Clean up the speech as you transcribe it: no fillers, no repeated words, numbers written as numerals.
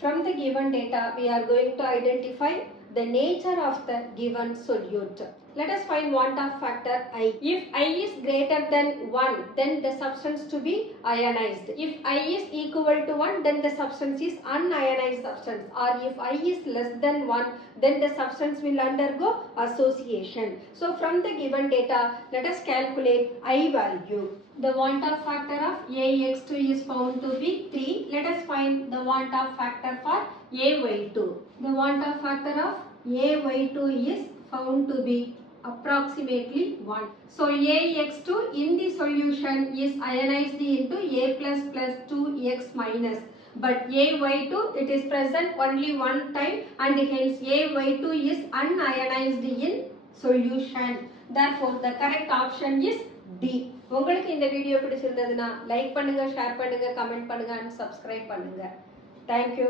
From the given data, we are going to identify the nature of the given solute. Let us find want of factor I. If I is greater than 1, then the substance to be ionized. If I is equal to 1, then the substance is unionized substance. Or if I is less than 1, then the substance will undergo association. So from the given data, let us calculate I value. The want of factor of AX2 is found to be 3. Let us find the want of factor for AY2. The want of factor of AY2 is found to be approximately 1. So AX2 in the solution is ionized into A plus plus 2X minus. But AY2 it is present only one time and hence AY2 is unionized in solution. Therefore the correct option is D. உங்களுக்கு இந்த video பிடிச்சிருந்ததுன்னா like பண்ணுங்க, share பண்ணுங்க, comment பண்ணுங்க and subscribe பண்ணுங்க. Thank you.